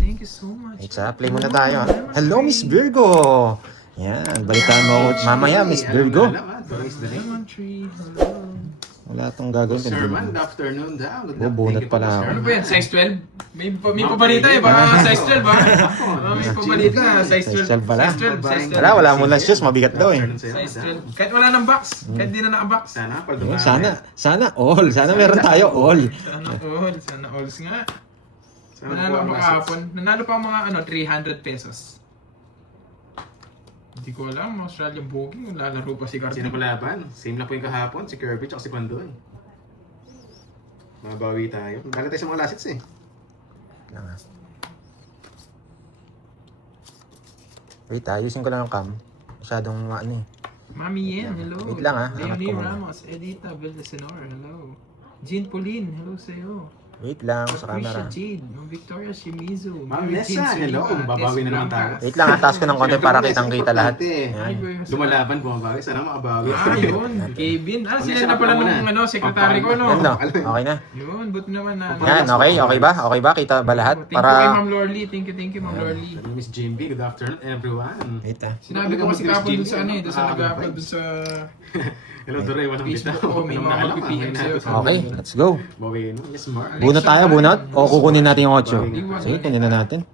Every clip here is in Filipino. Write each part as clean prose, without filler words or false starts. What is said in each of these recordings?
Thank you so much. Play muna tayo. Hello, Miss Virgo! Yan, balitaan mo ako mamaya, Miss Virgo. Lemon tree, hello. Wala itong gagawin. Sir man, good afternoon daw. Bunot pala Ano ako. ba yan? Size 12? May pabalita eh. Baka size 12 ba? May pabalita. Size 12. Size 12 pala. Size 12. Size 12. Wala mo lang shoes, mabigat daw eh. Size 12. Kahit wala ng box. Kahit di na naka-box. Sana, Ayun, sana all. Sana meron tayo all. Sana all. Sana alls nga. Sana Nanalo po pa ang kahapon. Nanalo pa mga 300 pesos. Hindi ko alam, Australian booking, lalaro pa si Sino Carter. kalaban? Same lang po yung kahapon, si Kirby at si Pandoy. Mabawi tayo. Galit tayo sa mga lasits eh. Wait, ayusin ko lang ang cam. Masyadong ano eh. Mami Yen, hello. Wait lang, Leonie hanap ko muna. Ramos, Edita Villasenor, hello. Jean Pauline, hello sa'yo. Wait lang sa camera. Patricia Jade, Victoria Shimizu. Ma'am Mary Nessa, Jean hello. Soliva, Babawi Tess na naman Blanca. tayo. Wait lang, taas ko ng konti para kitang-kita lahat. Ay, boy, Lumalaban, bumabawi. Sana makabawi. Ah, yun. Kevin. Ah, sila Pag-isarap na pala mo nung na. sekretary ko, no? Yan no, okay na. Yun, but naman na. Yan, okay? Okay ba? Okay ba? Kita ba lahat? Thank you kay Para... Ma'am Lorly. Thank you, Ma'am Lorly. Hello, Miss Jimby. Good afternoon, everyone. Wait ah. Sinabi ko kasi kapon dun sa ano eh, dun sa nag-upload dun sa Hello, Dore. Walang bitaw. Facebook ko, may mga mag-PPM sa'yo. Okay, let's go. Bawi, no? Yes, Mark. Bunot tayo, bunot? O kukunin natin yung 8? Sige, kunin na natin.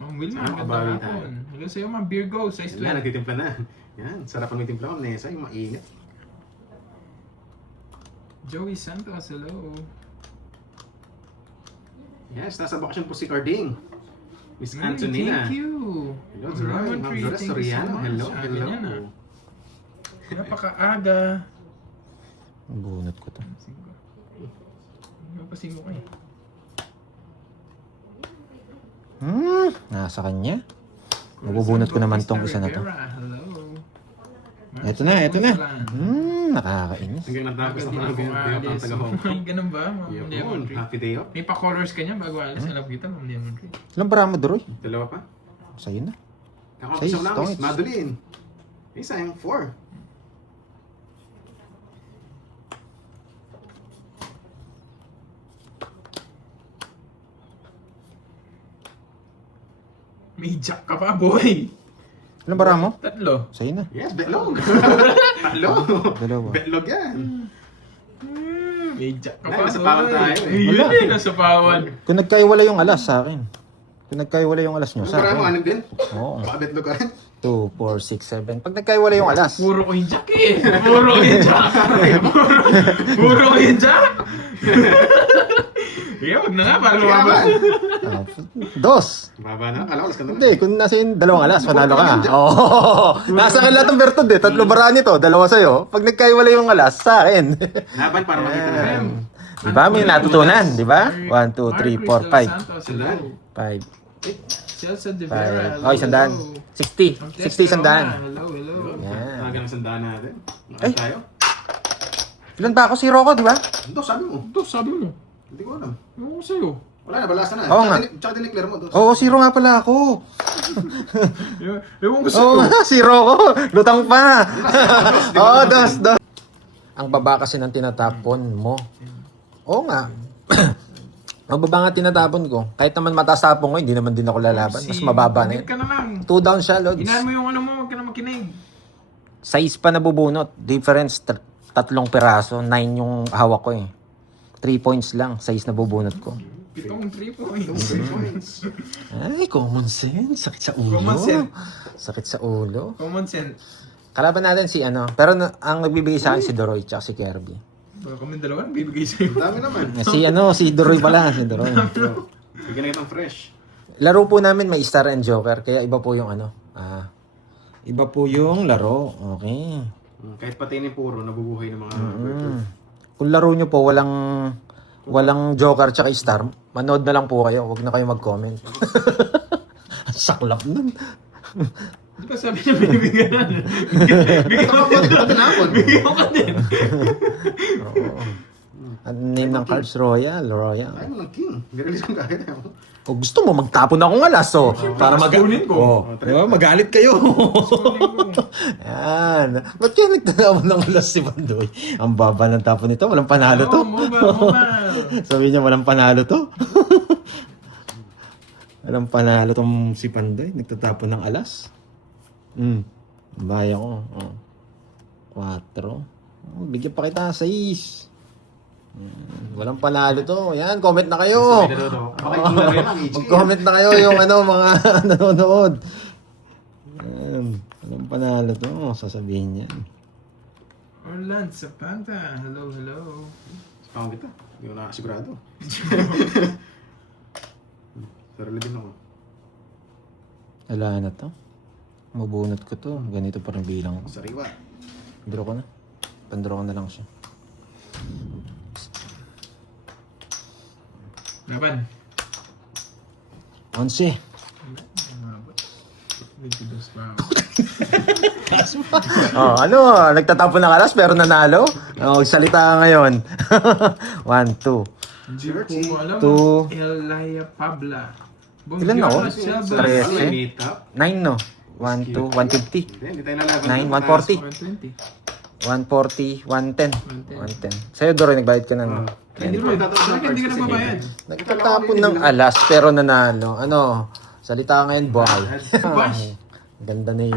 Ma'am Wilma, Sana ganda makabawi hapon. Hello sa'yo, Ma'am Virgo, size Yan, 12. nagtitimpla na. Yan, sarapan mo yung timpla, Ma'am Nessa. Yung mainit. Joey Santos, hello. Yes, nasa bakasyon po si Carding. Miss Antonina. Thank you. Hello, Zeroy. Ma'am Dores Soriano. Hello, hello. Napakaaga. Bunot ko to. Napasin ko eh. Nasa kanya. Mabubunot ko naman tong isa na to. Hello. Eto na. Nakakainis. Hanggang natapos na parang ang taga-home. Ay, ganun ba, Ma'am Lemon Yun, Tree? happy day off. May pa-colors ka niya bago alis. Alam kita, Ma'am Lemon Tree. Ilang bara mo, Doroy? Dalawa pa. Sa'yo na. Ako Say, isang lang, don't. Miss Madeline. Isa yung 4. May jack ka pa, boy! Ilang bara mo? Tatlo. Sa'yo na. Yes, betlog. Tatlo. Dalawa. Betlog yan. May jack ka Ay, pa, nasa pawan tayo eh. Yun eh, nasa pawan. Kung nagkaiwala yung alas sa akin. Kung nagkaiwala yung alas nyo Ang sa para mo, akin. anong din? Oo. Baka betlog ka rin. 2, 4, 6, 7. Pag nagkaiwala yung alas. Puro ko yung jack eh. Puro ko yung jack. Puro ko yung jack. Yeah, wag na nga, para lumabas. Ah, 2. Baba na, kalakas ka na. Hindi, kung nasa yung dalawang alas, panalo ka. Oo. Nasa akin lahat ng bertod eh. 3 bara nito, 2 sa'yo. Pag nagkaiwala yung alas, sa akin. Laban para makita na. Di ba? May natutunan, di ba? 1, 2, 3, 4, 5. 5. Celsa de Vera. 5. Oh, 100. 60. 60, 100. Hello, hello. Yan. Taga ng sandaan natin. Ay. Nakita tayo? Ilan ba ako? 0 ko, di ba? Ito, sabi mo. Ito, sabi mo. Hindi ko alam. Ano ko sa'yo? Wala na, balasa na. Oo nga. Tsaka dineclare mo. Dos. Oo, 0 nga pala ako. Ewan ko sa'yo. Oo nga, 0 ko. Lutang pa. Oo, 2. Ang baba kasi ng tinatapon mo. Oo nga. Ang baba nga tinatapon ko. Kahit naman mataas tapon ko, hindi naman din ako lalaban. Mas mababa na yun. Ka na lang. 2 down siya, Lods. Inahan mo yung ano mo, wag ka na makinig. Size pa nabubunot. Difference, 3 piraso. 9 yung hawak ko eh. 3 points lang. Size na bubunot ko. 7 3 points. 3 points. Ay, common sense. Sakit sa ulo. Common sense. Sakit sa ulo. Common sense. Kalaban natin si ano. Pero ang nagbibigay sa akin si Doroy tsaka si Kirby. Baka kami dalawa nang bibigay sa'yo. Dami naman. Si Doroy pala. Si Doroy. Bigyan na kitang fresh. Laro po namin may Star and Joker. Kaya iba po yung ano. Iba po yung laro. Okay. Kahit patinin puro, nabubuhay ng mga Kung laro nyo po, walang Joker tsaka Star, manood na lang po kayo. Huwag na kayo mag-comment. Saklap nun. Di ba sabi niya bibigyan na? Bigyan ko din. Bigyan ko din. Ang name ng cards, Royal. Ayaw mo ng king. Nirelease ko kagad ako. O gusto mo, magtapon akong alas, so. Para Kunin ko. Diba? Magalit kayo. Yan. Ba't kaya nagtatapon ng alas si Bandoy? Ang baba ng tapon nito. Walang panalo to. Mobile. Sabi niya, walang panalo to. Alam panalo tong si Pandoy. Nagtatapon ng alas. Baya ko. 4. Bigyan pa kita 6. Walang panalo to. Yan, comment na kayo. Sabay na daw. Pakiking lang yan ang HK. Mag-comment na kayo yung mga nanonood. Yan. Walang panalo to. Sasabihin yan. Orland Zapata. Hello, hello. Pang kita. Hindi ko nakasigurado. Sarili din ako. Wala na to. Mabunot ko to. Ganito pa rin bilang ko. Sariwa. Draw ko na. Pandraw ko na lang siya. Laban. 11. 22 pa. Nagtatapon ng alas pero nanalo? Salita ka ngayon. 1, 2. Hindi ko alam. 2. Elia Pabla. Ilan na ako? 13. Meet up. 9 no? 1, 2, 150. Hindi tayo lalaban. 9, 140. 140, 110. 110. Sa'yo, Doroy, nagbayad ka na, no? Hindi mo. Hindi ka na babayad. Nagtatapon ng alas, pero nanalo. Salita ka ngayon, boy. Bash. Ganda ni,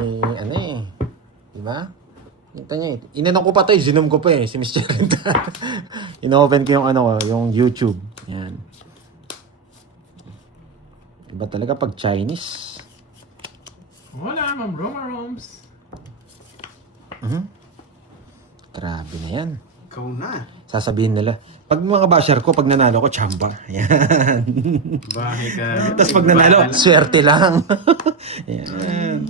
Diba? Kita niya, inanong ko pa to, zinom ko pa si Miss Cheryl. Inopen ko yung yung YouTube. Yan. Iba talaga pag Chinese. Wala, Ma'am Roma Roms. Grabe na yan. Ikaw na. Sasabihin nila, pag mga basher ko, pag nanalo ko, chamba. Yan. Bahay ka. Tapos pag nanalo, swerte lang. Yan.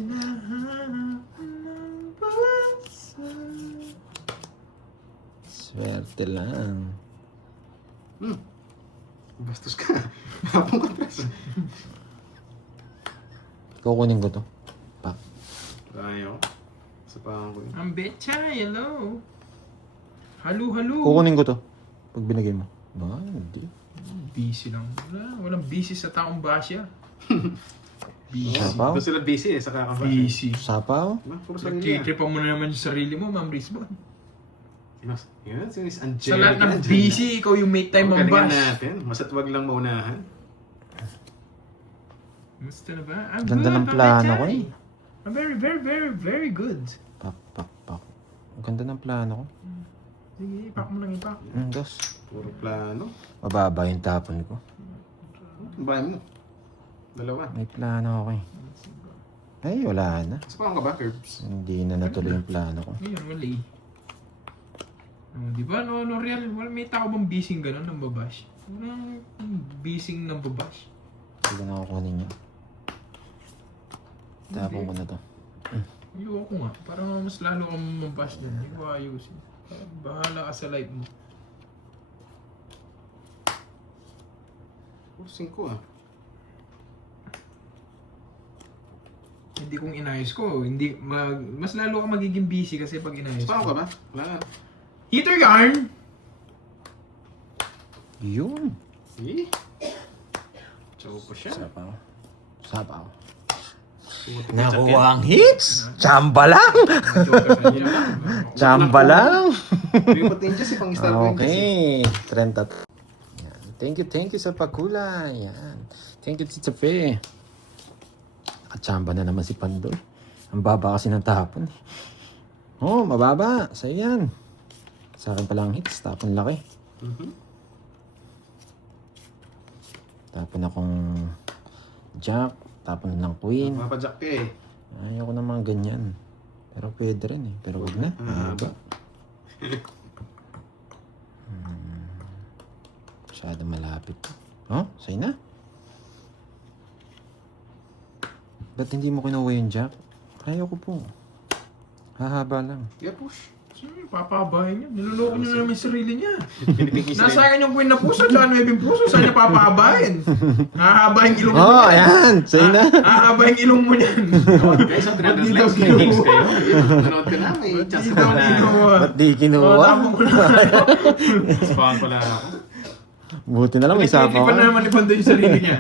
Swerte lang. Bastos ka. Hapong ka, pres. Kukunin ko to. Pak. Ayaw. Sa pang ko yun. Ang betcha, hello. Halo. Kukunin ko to. Pag binigay mo. Ba, hindi. Busy lang. Walang busy sa taong basya. Sapaw? Doon sila busy sa kakabasa. Busy. Sapaw? Puro sa niya. Nagtitripan mo na naman yung sarili mo, Ma'am Risbon. Yan, si Miss Sa Angelica. lahat ng busy, ikaw yung make time mong Galingan bash. natin. Masatwag lang maunahan. Gusto na ba? I'm Ganda good, ng Ma'am plano Betchay. ko I'm very good. Pak. Ang ganda ng plano ko. Sige, ipak mo lang ipak. Dos. Puro plano. Mababa yung tapon ko. Ang bahay mo. Dalawa. May plano ako Ay, wala na. Sa pang ka ba, Curbs? Hindi na natuloy yung plano ko. Ngayon, mali. Di ba, no, real, may tao bang bising gano'n ng babash? Walang bising ng babash. Hindi ko na kukunin yun. Tapon ko na to. Ayoko nga, parang mas lalo kang mabash na. Hindi ko ayusin. Bahala ka sa life mo. Puro 5 ah. Hindi kong inayos ko, mas lalo ka magiging busy kasi pag inayos Sa pang ko. ka ba? Wala na. Heater yarn! Yun. Eh? Chow pa siya. Sapaw. Tumutok yung Nakuha ang hits! Chamba lang! Joker na niya. Chamba lang! Yung potensya si pang star point kasi. Okay. 30. Yan. Thank you sa pakulay. Yan. Thank you, Tita Fe. At chamba na naman si Pandoy. Ang baba kasi ng tapon. Oh, mababa. Sa'yo yan. Sa akin palang hits. Tapon laki. Tapon akong jack. Tapon ng queen. Mapadyak ka eh. Ayaw ko ng mga ganyan. Pero pwede rin eh. Pero wag na. Mahaba. Masyado malapit. Oh, sa'yo na? Ba't hindi mo kinuha yung jack? Ayaw ko po. Hahaba lang. Yeah, push. Sino papabahin niya? Niloloko niya naman yung sarili niya. Pinipigis Nasa akin yung queen na puso, tsaka 9 puso, saan niya papahabain? Hahaba yung ilong mo Oh, niyan. ayan! Sa'yo na! Hahaba yung ilong mo niyan. Guys, ang 300 Ba't di daw likes. Pinipigis kinuha? kayo. Nanood ka na. May chance Hindi ka daw na. kinuha. Ba't di kinuha? Tapon mo na. Spawn pala ako. Buti na lang may sapaw Nagtitipan na ka. naman ni Pandoy yung sarili niya.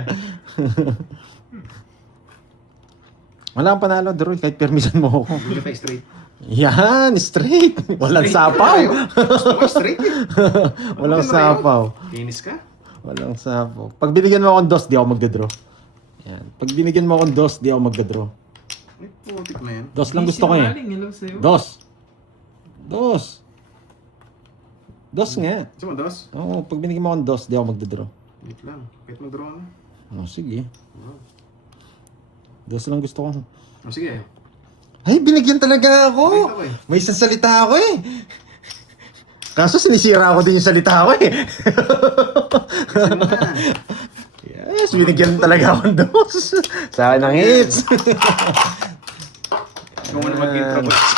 Wala kang panalo, Droid. Kahit permisan mo ako. Bili tayo straight. Yan! Straight! Walang sapaw! Gusto ko straight eh. Walang sapaw. Kinis ka? Walang sapaw. Pag binigyan mo akong dos, di ako magdadraw. Pag binigyan mo akong dos, di ako magda-draw. Ay, putik na yan. Dos lang gusto ko eh. Sinungaling, hello sa'yo. Dos. Dos. Dos nga. Gusto mo, dos? Oo, pag binigyan mo akong dos, di ako magda-draw. Wait lang. Kahit mag-draw na. Oh, sige. Oh. Dos lang gusto ko. Oh, sige. Ay, binigyan talaga ako. Wait ako eh. May isang salita ako eh. Kaso sinisira ako din yung salita ko eh. Kasi mo na. Yes, binigyan talaga ako ng dos. Sa akin ang hits. Ikaw mo na mag-intro boys.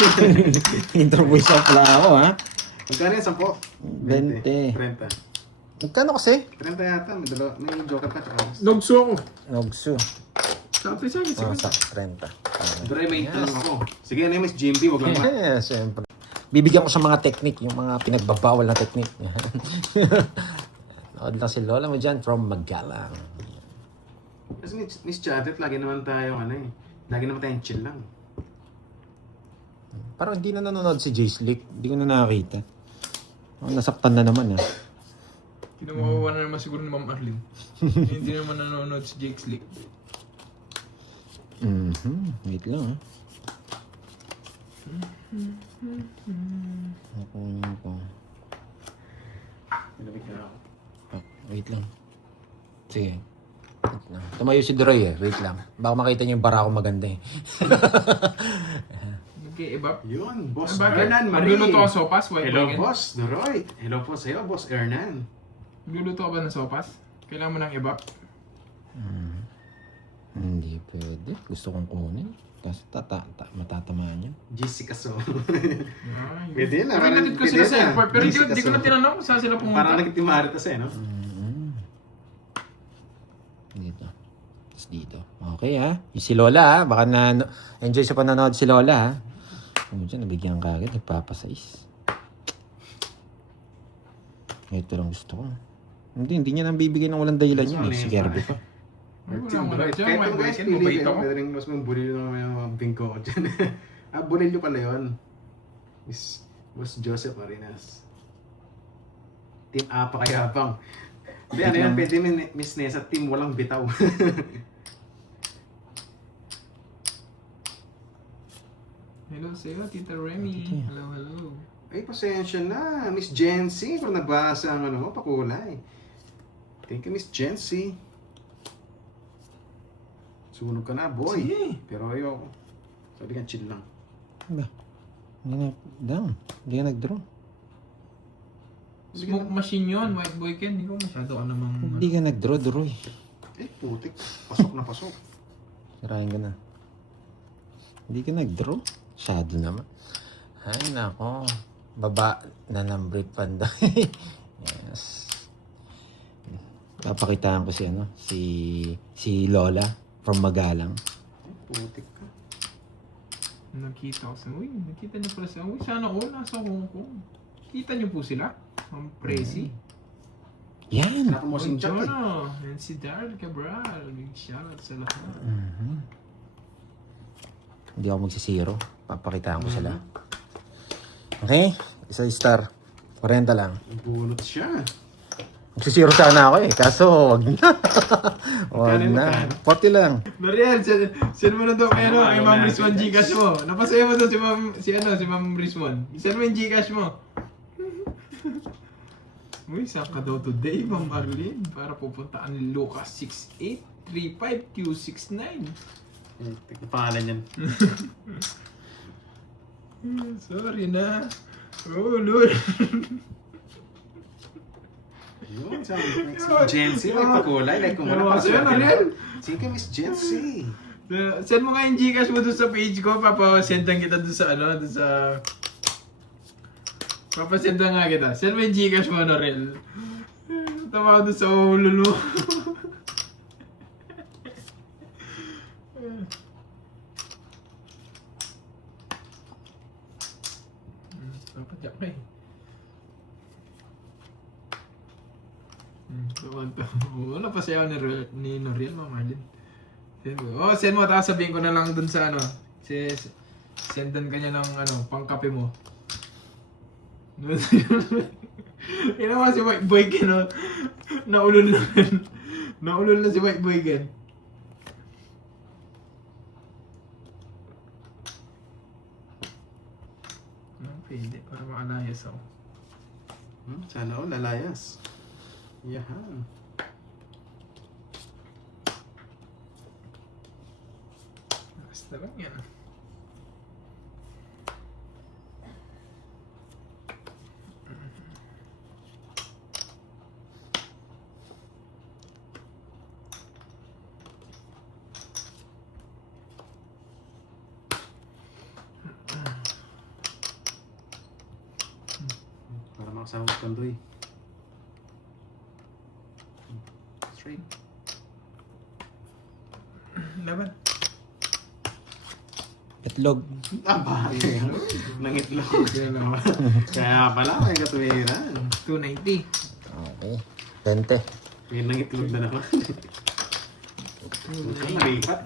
Intro voice off pala ako ha. Magkano yan? 10? 20. 30. Magkano kasi? 30 yata. May joker pa tsaka. Nogso ako. Nogsu. Sabi sa akin. Oh, sa 30. Dre, may tanong ako. Sige, ano yung Miss Jimby? Huwag lang ma. Yes, siyempre. Bibigyan ko sa mga technique, yung mga pinagbabawal na technique. Nood lang si Lola mo dyan from Magalang. Kasi Miss Chadet, lagi naman tayo, lagi naman tayong chill lang. Parang hindi na nanonood si Jay Slick. Hindi ko na nakakita. Oh, nasaktan na naman Kinawawa na naman siguro ni Ma'am Arlene. Hindi naman nanonood si Jake Slick. Wait lang Ako. Pinabig na ako. Wait lang. Sige. Wait lang. Tumayo si Droy eh. Wait lang. Baka makita niyo yung bara ko maganda eh. Okay, iba. Yun, Boss Bakit? Hernan Marie. Magluluto ako sopas, white Hello, boy. Boss Doroy. Hello po sa'yo, Boss Hernan. Magluluto ka ba ng sopas? Kailangan mo ng iba. Hindi pwede. Gusto kong kunin. Kasi matatamaan yan. Jessica So. Ay, Pwede na, Sabi parang natin ko pwede sila sa na. airport, pero Jessica hindi ko na So. tinanong kung saan sila pumunta. Parang nagtimaritas no? Dito. Tapos dito. Okay ha. Yung si Lola ha. Baka enjoy sa panonood si Lola ha. Ano dyan, nabigyan ka agad. Nagpapasais. Ito lang gusto ko. Hindi niya nang bibigyan ng walang dahilan yun. Si Kirby pa. Ay, Team wala Doroy. dyan, Kahit white ano boy. guys, Ken, pili mabait kayo. ako. Pwede rin mas mong bulil naman yung mga bingko ko dyan. Bulilyo pala yun. Miss Boss Joseph Marinas. Team Apa Kayabang. Hindi, ano yan, pwede Miss Nessa, team walang bitaw. Hello sa'yo, Tita Remy. Hello. Ay, pasensya na. Miss Jency, kung nabasa ang ano mo, pakulay. Thank you, Miss Jency. Sunog ka na, boy. Sige. Pero ayoko. Sabi ka, chill lang. Ba? Hindi ka nag-draw. Smoke machine yun, white boy Ken. Hindi ko masyado ka namang... Hindi ka nag-draw, Droy. Eh, putik. Pasok na pasok. Sirahin ka na. Hindi ka nag-draw. Shadow naman. Ay, nako. Baba na ng breed panda. Yes. Papakitaan ko si Lola from Magalang. Eh, putik ka. Nakita ko sa... Uy, nakita niyo pala siya. Uy, sana all nasa Hong Kong. Kita niyo po sila? Ang Prezi. Yan. Wala ka mo sing chat eh. Jono. And si Daryl Cabral. Big shoutout sa lahat. Hindi ako magsisiro. Papakitaan ko sila. Okay? Isa star. 40 lang. Bunot siya. Magsisiro sana ako eh. Kaso, wag na. Wag Magkano, na. magkano? 40 lang. Mariel, send mo na daw kay Ano, kay ayaw Ma'am na. Rizwan Gcash mo. Napasaya mo daw si Ma'am Rizwan. Send mo yung Gcash mo. Uy, saan ka daw today, Ma'am Arlene? Para pupuntaan ni Lucas 6835Q69. Tignan pangalan yan. Sorry na. Oh, Lord. Yun, sa Jency, may pakulay. Like kung wala Ewan pa sa'yo, Mariel. Sige, Miss Jency. Send mo nga yung Gcash mo dun sa page ko. Papasendan kita dun sa dun sa... Papasendan nga kita. Send mo yung Gcash mo, Norel. Tawa ko dun sa ulo mo. Papadyak ka eh. Wala pa siya ni Noriel, Ma'am Arlene. Send mo, tapos sabihin ko na lang dun sa sendan ka niya ng pangkape mo. Ginawa si White Boy Ken, Naulol na si White Boy Ken. Pwede, para makalayas ako. Sana all, lalayas. Yahan. Basta lang yan. Para makasama sa kandoy. Straight. Laban. Itlog. Aba, nangitlog. Kaya pala, may katuwiran. 290. Okay. 20. May nangitlog na naman. Ito, nalipat.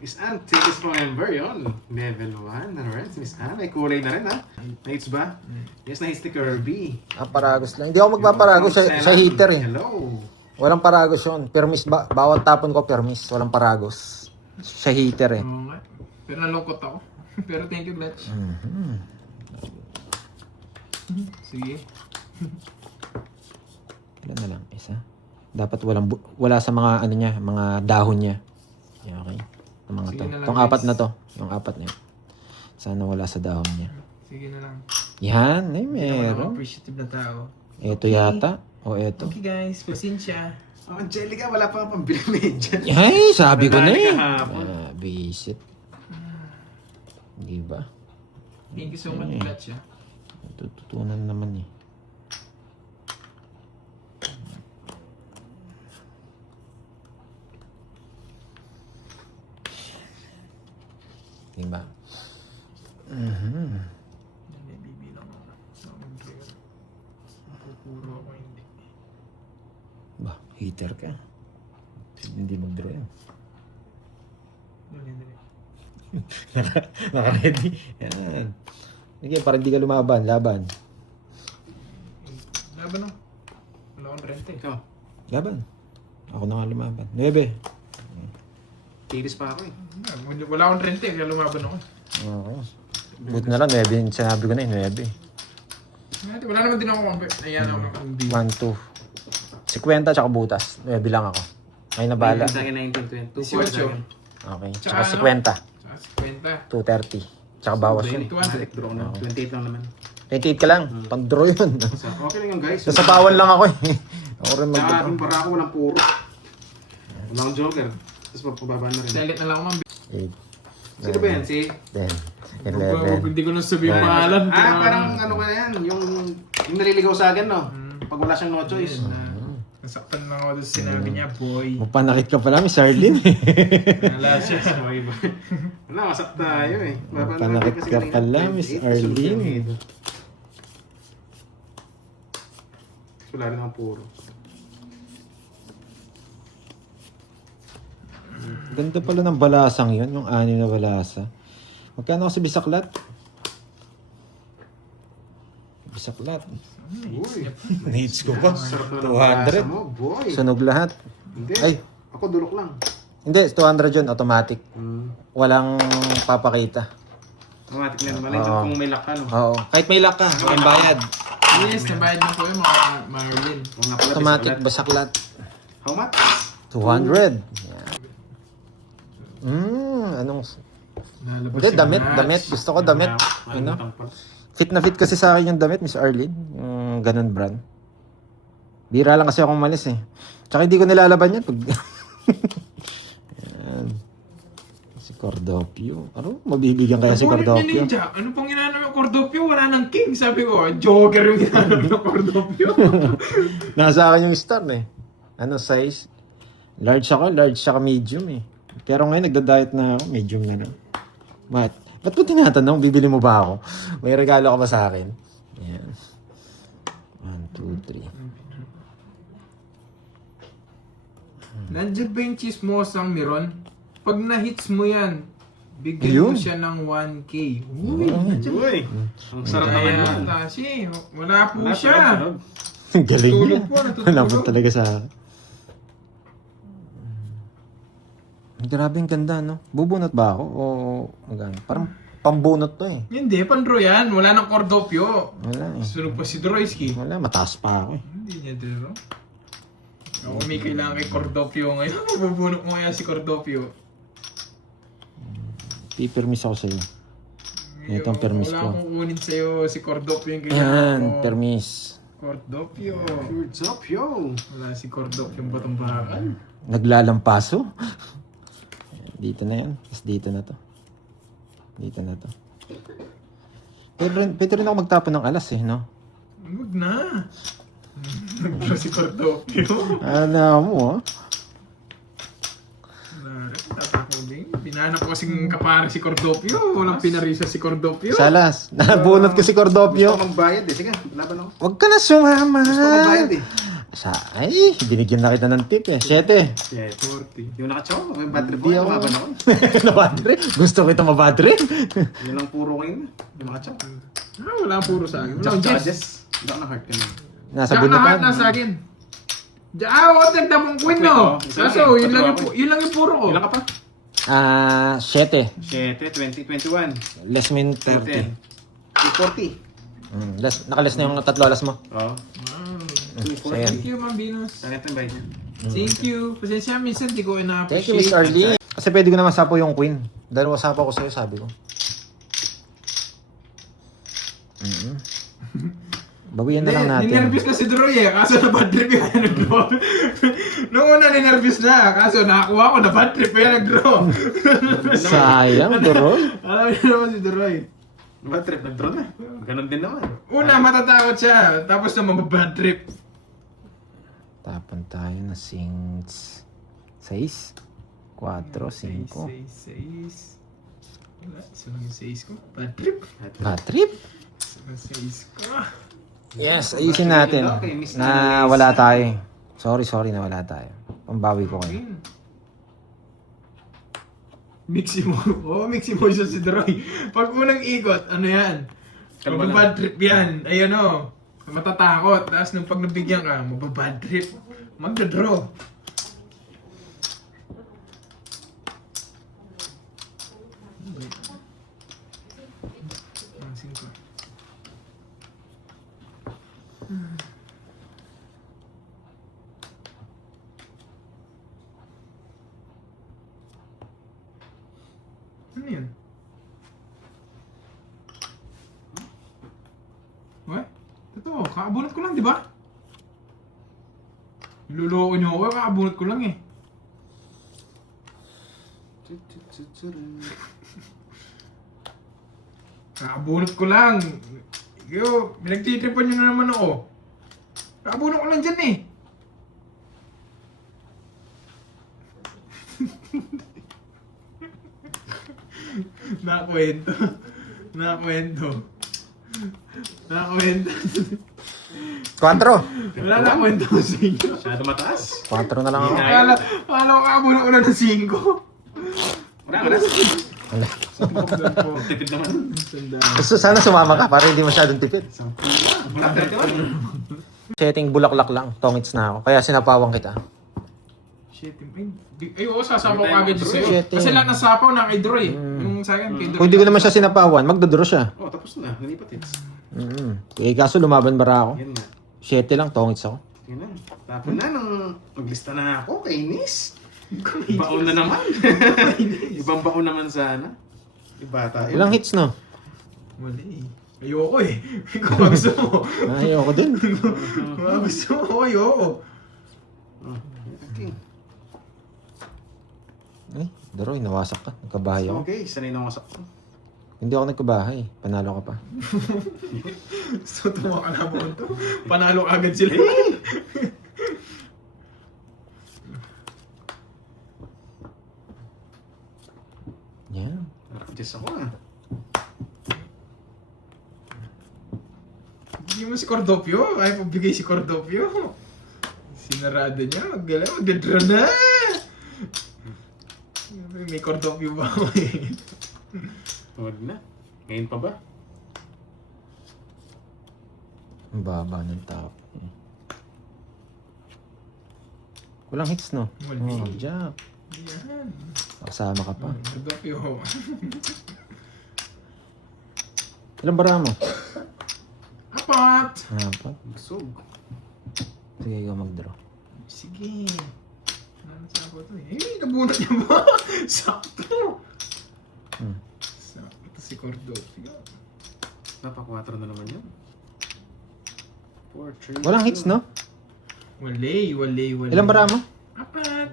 Miss Ann, tickets for member yun. Level 1. Alright, Miss Ann, may kulay na rin ha. Na-hits ba? Yes, na-hits ni Kirby. Paragos lang. Hindi ako magpaparagos sa heater eh. Hello. Walang paragos yun. Permis ba? Bawat tapon ko permis. Walang paragos. Sa heater eh. Oo nga. Pero nalungkot ako. Pero thank you, Glatch. Sige. Ilan na lang? Isa? Dapat wala sa mga ano niya, mga dahon niya. Yeah, okay. Ang mga Sige to. na lang, Itong guys. apat na to. Yung apat na yun. Sana wala sa dahon niya. Sige na lang. Yan. Ay, Hindi naman ako meron. appreciative na tao. Ito yata. O ito. Okay guys, pasensya. Oh, Angelica, wala pa pang media. Ay, sabi ko na Nadali eh. kahapon. Visit. Di ba? Thank you so much, Glatch. Tututunan naman eh. Di ba? Hindi, bibilang ako. Pupuro ako hindi. Ba, heater ka. Hindi mag-draw yun. Dali, dali. Naka-ready. Yan. Sige, para hindi ka lumaban. Laban. Laban o. Wala akong rente. Ikaw, Laban. Ako na nga lumaban. 9. tiris pa ako eh. Wala akong rente, kaya lumaban ako. Okay. Buti na lang, 9. Yung sinabi ko na yung 9. Wala naman din ako compare. Ayan ako ng B. 1, 2. 50 tsaka butas. 9 lang ako. Ay, nabala. Sa akin 19, 20. 18. Okay. Tsaka Tsaka ano? 50. Tsaka 50. 230. Tsaka bawas yun. 200. Draw na. 28 lang naman. 28 ka lang. Pang-draw yun. So, okay lang yung guys. Sasapawan lang ako eh. Ako rin Tsaka mag-draw. ating para ako walang puro. Walang joker. Tapos pababa na rin. Select na lang ako, ma'am. 8, Sino ba yan? Si? 10, Huwag 11. hindi ko na sabihin yung pangalan. Parang ano ka na yan. Yung naliligaw sa akin, no? Pag wala siyang no choice. Nasaktan lang ako doon sa sinabi niya, boy. Mapanakit ka pala, Miss Arlene. Wala siya. Sorry ba? Wala, masak tayo eh. Mapanakit ka pala, Miss Arlene. Wala rin ang puro. Ganda pala ng balasang yun, yung 6 na balasa. Magkano kasi bisaklat? Bisaklat. Uy, Needs ko pa. sarap na ng basa 200. mo, boy. Sunog lahat. Hindi. Ay. Ako dulok lang. Hindi, 200 yun, automatic. Hmm. Walang papakita. Automatic na naman. Oo. Kung may lock ka, no? Oo. Kahit may lock ka, walang bayad. Yes, nabayad na po yung mga Marlin. Kung nga pala, Automatic bisaklat. basaklat. How much? 200. Anong... Lalabas Hindi, yung damit, match. damit. Gusto ko damit. Ano? Fit na fit kasi sa akin yung damit, Miss Arlene. Yung ganun brand. Bira lang kasi akong malis eh. Tsaka hindi ko nilalaban yan. Pag... Yan. Si Cordopio. Ano? Mabibigyan kaya si Nabulit niya Cordopio? ninja. Ano pang ginanap yung Cordopio? Wala nang king. Sabi ko, Joker yung ginanap ng Cordopio. Nasa akin yung star eh. Ano size? Large ako, large saka medium eh. Pero ngayon nagda-diet na ako, medium na lang. Ba't mo tinatanong? Bibili mo ba ako? May regalo ka ba sa akin? Ayan. 1, 2, 3. Nandiyan ba yung chismosang Miron? Pag na-hits mo yan, bigyan mo Ayun. siya ng 1K. Uy, Uy! Ang sarap naman kaya yun. Tashi, wala po Wala, siya. tulog. Galing Tulog niya. po, natutulog. Wala po talaga sa akin. Grabe yung ganda, no? Bubunot ba ako? O magano? Parang Pambunot to eh. Hindi, pandraw yan. Wala nang Cordopio. Wala eh. Sunog pa si Droyski. Wala, mataas pa ako eh. Hindi niya draw. Ako may kailangan kay Cordopio ngayon. Mabubunok mo kaya si Cordopio. Pipermis ako sa'yo. Ito ang permis Wala ko. akong kukunin sa'yo si Cordopio yung Yan, kailangan ko. permis. Cordopio. What's up, yo? Wala si Cordopio yung batang bakal. Naglalampaso. Dito na yan. Tapos dito na to. Dito na to. Pwede rin ako magtapon ng alas eh, no? Huwag na. Nag-draw si Cordopio. Ano mo, ah? Wala rin. Tatako din. Pinanap ko kasing kapare si Cordopio. Walang pinarisa si Cordopio. Salas, nabunot ko si Gusto Cordopio. ko magbayad eh. Sige, laban ako. Huwag ka na sumama. Gusto ko magbayad eh. Ay, binigyan na kita ng tip eh. 7. Yeah, 40. yung nakatsaw, may battery Hindi po. ako. Laban ako. Nabadre. Gusto kita mabadre. Yun lang puro kayo na. Yung nakatsaw. Ah, wala ang puro sa akin. Wala Jack akong tsaka Jess. Jess. Jack na heart ka na. Nasa Jack na bunutan. heart nasa akin. Oo, tagdamong queen no. Isa lang Kaso, eh. yun lang, Patro ako. yun lang yung puro ko. Ilan ka pa? 7. 7, 20, 21. Less min 10. 30. 40. Nakaless na yung tatlo alas mo. Oo. So, yan. Thank you, Ma'am Venus. Saan ito yung bayad niya? Thank you. Pasensya, minsan di ko Thank you, Miss ina-appreciate. Arlene. Kasi pwede ko naman sapo yung queen. Dalawa sapo ko sa'yo, sabi ko. Bawian na lang natin. Ninervous na si Droy eh. Kaso na bad trip yung nag-draw. Noong una ninervous na. Kaso nakakuha ko na bad trip yung nag-draw. Sayang, Doroy. Alam niyo naman si Droy. Bad trip, nag-draw na. Ganon din naman. Una, matatakot siya. Tapos na mababad trip. Tapon tayo na 6. 6. 4, 5. 6. Wala, isa lang yung 6 ko. Bad trip. Bad trip. Isa lang yung 6 ko. Yes, ayusin natin. Na wala tayo. Sorry na wala tayo. Pambawi ko kayo. Mixi mo. Oo, mixi mo siya si Droy. Pag unang ikot, ano yan? Kalma na. Mababad trip yan. Ayan o. Matatakot. Tapos nung pag nabigyan ka, mababad trip. Magda-draw. Pansin ko. Ano yun? What? Totoo, kakabunot ko lang, di ba? Niloloko niyo ako, kakabunot ko lang eh. Kakabunot ko lang. Yo, pinagtitripan niyo na naman ako. Kakabunot ko lang dyan eh. Nakakwento. Nakakwento. 4. Wala na kwento ko sa inyo. Masyado mataas. 4 na lang ako. Akala ko kakabunot ko lang ng 5. Wala ka na. Wala. Tipid naman. Gusto sana sumama ka para hindi masyadong tipid. Wala, 31. Setting bulaklak lang. Tongits na ako. Kaya sinapawang kita. Shit, ay oo, sasapaw ka agad sa'yo. Shit, Kasi eh. lahat ng sapaw na kay Droy. Yung sa akin, kay Droy. Kung hindi ko naman siya sinapawan, magdodraw siya. Oh, tapos na. Nalipat hits. Eh, kaso lumaban bara ako. Yan nga. 7 lang, tongits ako. Yan na. Tapos na nang maglista na ako kay Nis. Baon na naman. Ibang baon naman sana. Ibata. Ilang hits, no? Mali. Ayoko eh. Kung gusto mo. Ayoko din. Kung gusto mo, ayoko. Okay. Eh, Doroy, nawasak ka. Nagkabahay ako. Okay, sanay na ako sa... Hindi ako nagkabahay. Panalo ka pa. So, tumawa ka na mo ito. Panalo ka agad sila. Yan. Just ako ah. Hindi mo si Cordopio. Ayaw pagbigay si Cordopio. Sinarado niya. Mag-draw na. May Cordopio ba ako eh? Huwag na. Ngayon pa ba? Ang baba ng tao. Walang hits, no? Wala. Oh, Jack. Yan. Kasama ka pa. Cordopio. Ilang bara mo? Apat! Apat. Busog. Sige, ikaw mag-draw. Sige. Ano sa ako to eh? Eh, nabunot niya ba? Sakto! Sakto si Cordo. Sige. Napa 4 na naman yun. 4, 3, Walang hits, no? Walay. Ilang bara mo? Apat!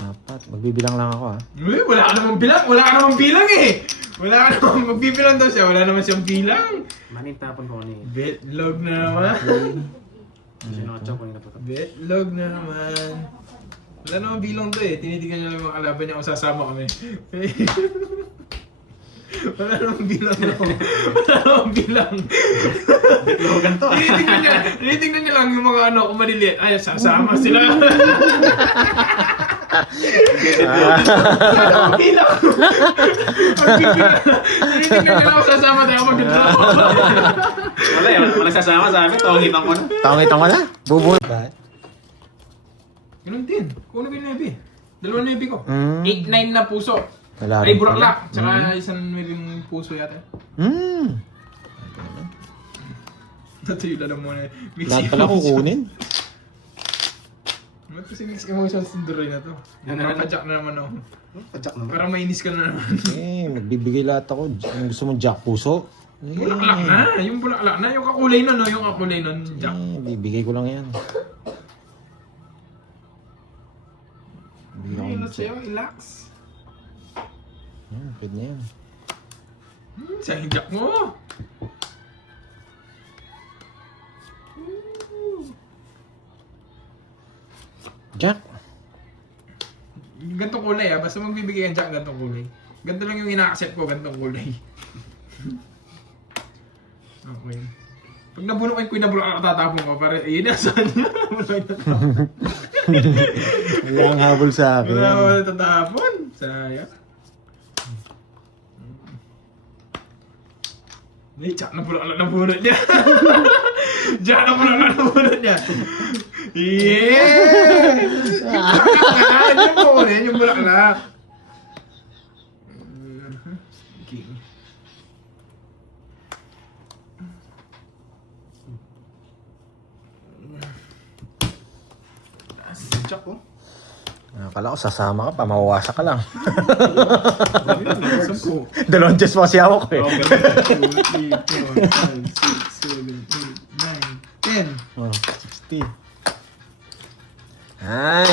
Apat. Magbibilang lang ako, ha? Uy, wala ka namang bilang eh! Wala ka namang magbibilang daw siya. Wala naman siyang bilang. Maning tapon ko ni. Betlog na naman. Sinokotsa ko yung napatak. Betlog na naman. Wala namang bilang to eh. Tinitingnan niya lang yung mga kalaban niya kung sasama kami. Wala namang bilang na ako. Wala namang bilang. Betlogan to. Tinitingnan niya lang yung mga ano kung maliliit. Ay, sasama sila. Wala namang bilang. Tinitingnan niya lang kung sasama tayo mag-draw. Wala eh. Wala sasama sa amin. Tawangitan ko na. Tawangit mo na? Bubuhay ba? Ganun din. Kung ano ba yung nebi? 2 nebi ko. 8-9 Mm. na puso. Wala Ay, rin buraklak. Tsaka isang nebi puso yata. Mm. Natuyo na muna. Lahat pala kukunin. Ba't kasi mix emotions yung duroy na to? Nakaka-jack na naman ako. Padyak naman. Parang mainis ka na naman. Eh, magbibigay lahat ako. Ang gusto mong jack puso? Eh, Bulaklak na! Yung bulaklak na. Yung kakulay nun, no? Yung kakulay nun, jack. bibigay ko lang yan. Bigyan ko Ayun na ng sa'yo, relax. pwede na yan. Saan yung jack mo? Jack. Gantong kulay ah. Basta magbibigay ang jack, gantong kulay. Ganto lang yung ina-accept ko, gantong kulay. Okay. Pag nabunok ko yung nabulak ako, tatapon ko. Para, yun na, saan niya? Wala yung tatapon. Wala kang habol sa akin. Wala ako tatapon. Sayang. Ay, jack na bulak na bunot niya. Jack na bulak na bunot niya. Yeah! Yung bunot, yung bulak na. King. Jack ko. Akala ko sasama ka pa, mawawasak ka lang. Sampu. Dalawang chest mo kasi hawak ko eh. 2, 3, 4, 5, 6, 7, 8, 9, 10. Oh, 60. Ay.